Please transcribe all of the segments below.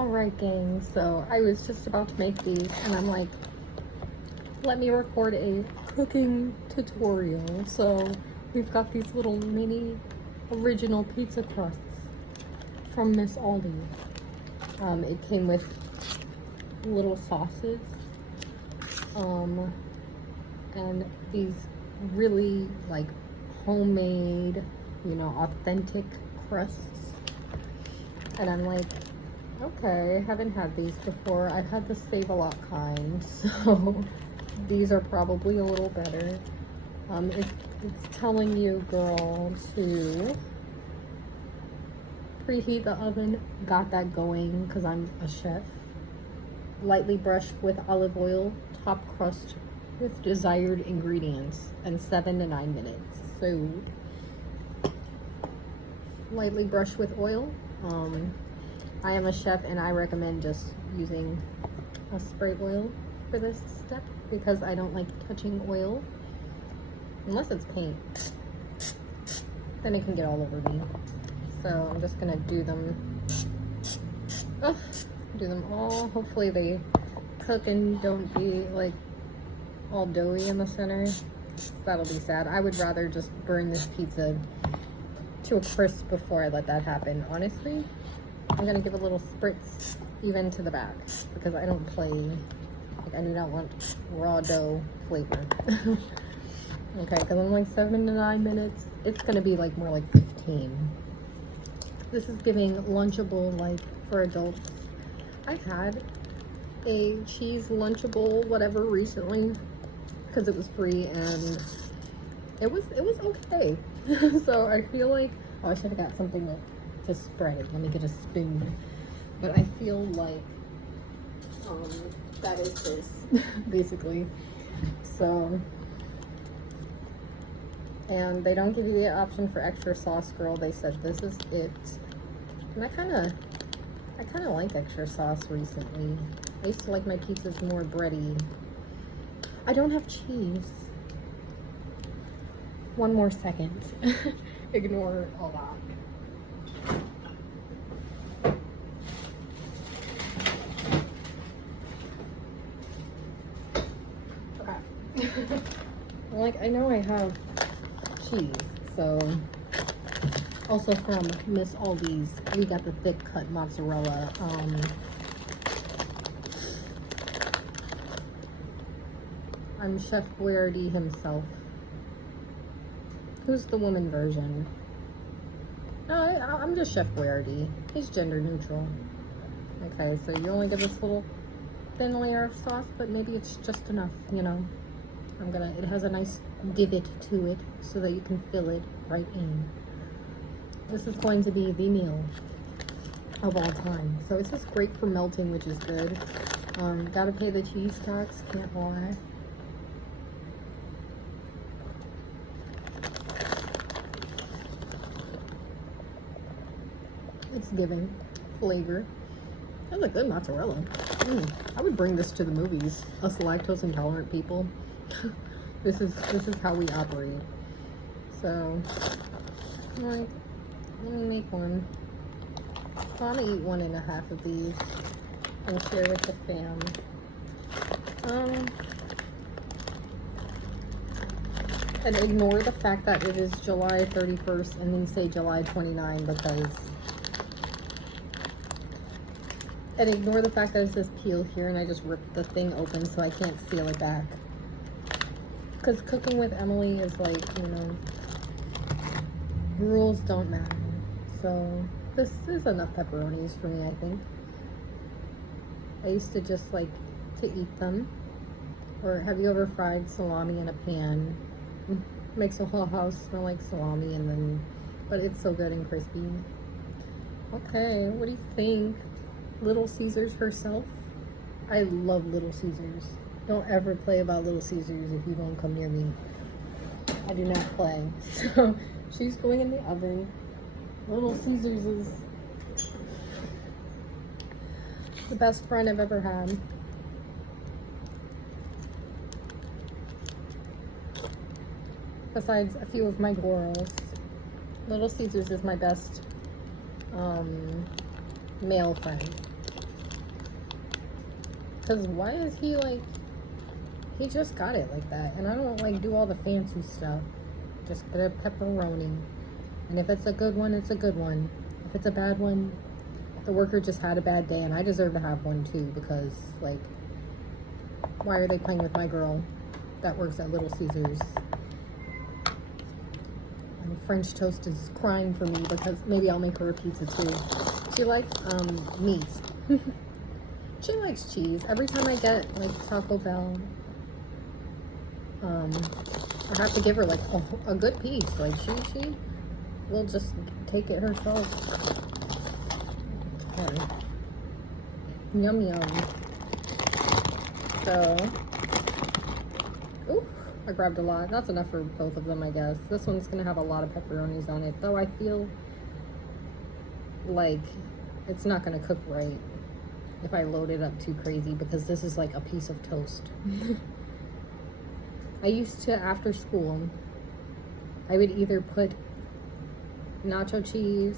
Alright gang, so I was just about to make these and I'm like, let me record a cooking tutorial. So we've got these little mini original pizza crusts from Miss Aldi. It came with little sauces and these really like homemade, you know, authentic crusts. And I'm like, okay, I haven't had these before. I've had the Save-A-Lot kind, so these are probably a little better. It's telling you, girl, to preheat the oven. Got that going because I'm a chef. Lightly brush with olive oil, top crust with desired ingredients, and 7 to 9 minutes. So, lightly brush with oil. I am a chef and I recommend just using a spray oil for this step because I don't like touching oil unless it's paint. Then it can get all over me. So I'm just gonna do them. Do them all. Hopefully they cook and don't be like all doughy in the center. That'll be sad. I would rather just burn this pizza to a crisp before I let that happen, honestly. I'm gonna give a little spritz even to the back because I don't play, like I do not want raw dough flavor. Okay, because I'm like 7 to 9 minutes. It's gonna be like more like 15. This is giving lunchable, like for adults. I had a cheese lunchable whatever recently because it was free and it was okay. So I feel like, oh, I should have got something to spread it. Let me get a spoon. But I feel like that is this basically. So, and they don't give you the option for extra sauce, girl. They said this is it. And I kind of like extra sauce recently. I used to like my pizzas more bready. I don't have cheese. One more second. Ignore all that. Okay. Like, I know I have cheese, so also from Miss Aldi's, we got the thick cut mozzarella. I'm Chef Boyardee himself. Who's the woman version? I'm just Chef Boyardee. He's gender neutral. Okay, so you only get this little thin layer of sauce, but maybe it's just enough, you know. It has a nice divot to it so that you can fill it right in. This is going to be the meal of all time. So it's just great for melting, which is good. Gotta pay the cheese tax, can't lie. It's giving flavor. That's a good mozzarella. I would bring this to the movies. Us lactose intolerant people. This is how we operate. So, like, let me make one. So I'm gonna eat 1.5 of these and share with the fam. And ignore the fact that it is July 31st and then say July 29 because. And ignore the fact that it says peel here and I just ripped the thing open so I can't seal it back. Because cooking with Emily is like, you know, rules don't matter. So this is enough pepperonis for me, I think. I used to just like to eat them. Or have you ever fried salami in a pan? Makes the whole house smell like salami and then, but it's so good and crispy. Okay, what do you think? Little Caesars herself. I love Little Caesars. Don't ever play about Little Caesars if you don't come near me. I do not play. So she's going in the oven. Little Caesars is the best friend I've ever had. Besides a few of my girls. Little Caesars is my best male friend. Because why is he like, he just got it like that. And I don't like do all the fancy stuff. Just get a pepperoni. And if it's a good one, it's a good one. If it's a bad one, the worker just had a bad day, and I deserve to have one too, because like, why are they playing with my girl that works at Little Caesars? And French Toast is crying for me because maybe I'll make her a pizza too. She likes meat. She likes cheese. Every time I get like Taco Bell, I have to give her like a good piece. Like she will just take it herself. Okay. Yum yum. So, ooh, I grabbed a lot. That's enough for both of them, I guess. This one's gonna have a lot of pepperonis on it, though I feel like it's not gonna cook right if I load it up too crazy, because this is like a piece of toast. I used to, after school, I would either put nacho cheese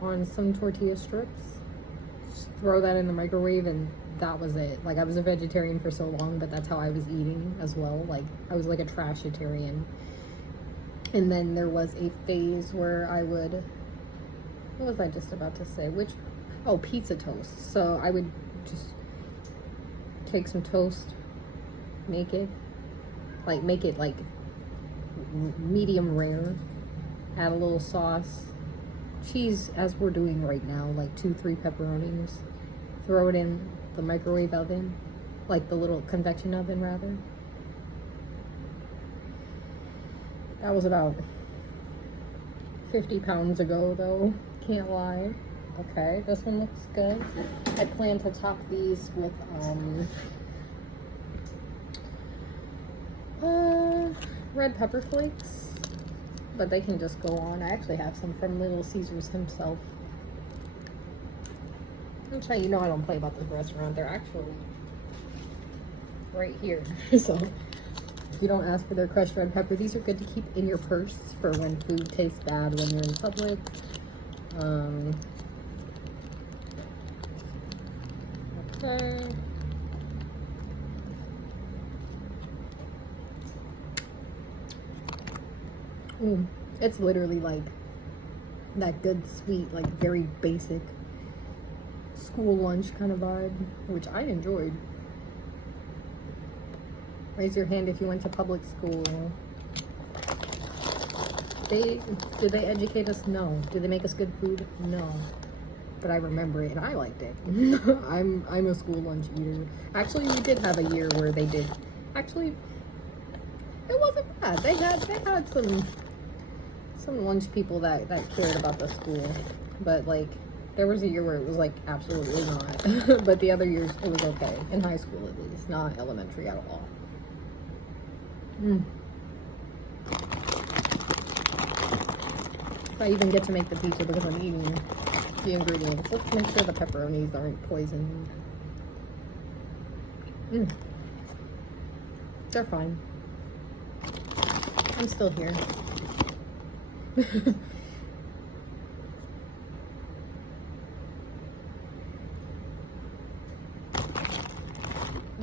on some tortilla strips, just throw that in the microwave, and that was it. Like, I was a vegetarian for so long, but that's how I was eating as well. Like, I was like a trashitarian. And then there was a phase where I would, what was I just about to say? Oh, pizza toast. So I would just take some toast, make it like medium rare, add a little sauce, cheese, as we're doing right now, like 2-3 pepperonis, throw it in the microwave oven, like the little convection oven rather. That was about 50 pounds ago though, can't lie. Okay, this one looks good. I plan to top these with red pepper flakes, but they can just go on. I actually have some from Little Caesars himself. I'm sure you know I don't play about this restaurant. They're actually right here. So if you don't ask for their crushed red pepper, these are good to keep in your purse for when food tastes bad when you're in public. Okay. It's literally like that good, sweet, like very basic school lunch kind of vibe, which I enjoyed. Raise your hand if you went to public school. Did they educate us? No. Did they make us good food? No. But I remember it and I liked it. I'm a school lunch eater. Actually, we did have a year where they did. Actually, it wasn't bad. They had some lunch people that cared about the school. But like, there was a year where it was like absolutely not. But the other years it was okay. In high school at least, not elementary at all. If I even get to make the pizza because I'm eating the ingredients. Let's make sure the pepperonis aren't poisoned. They're fine. I'm still here.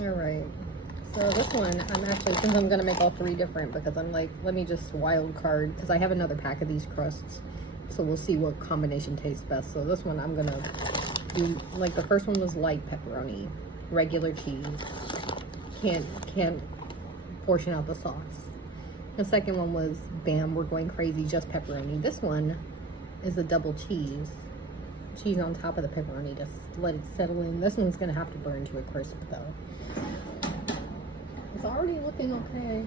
Alright. So this one, I'm actually, since I'm going to make all 3 different, because I'm like, let me just wild card, because I have another pack of these crusts. So we'll see what combination tastes best. So this one I'm going to do, like the first one was light pepperoni, regular cheese. Can't portion out the sauce. The second one was, bam, we're going crazy, just pepperoni. This one is a double cheese. Cheese on top of the pepperoni, just let it settle in. This one's going to have to burn to a crisp though. It's already looking okay.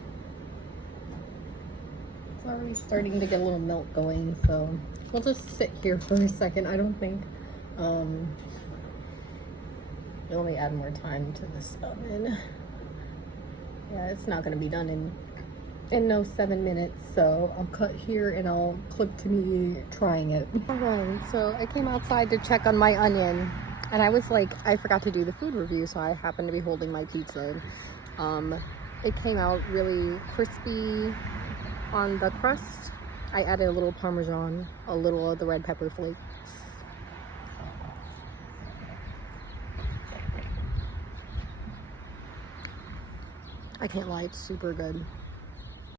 It's already starting to get a little melt going, so we'll just sit here for a second. I don't think let me add more time to this oven. Yeah, it's not going to be done in no 7 minutes, so I'll cut here and I'll clip to me trying it. Alright, so I came outside to check on my onion, and I was like, I forgot to do the food review, so I happened to be holding my pizza. It came out really crispy on the crust. I added a little Parmesan, a little of the red pepper flakes. I can't lie, it's super good.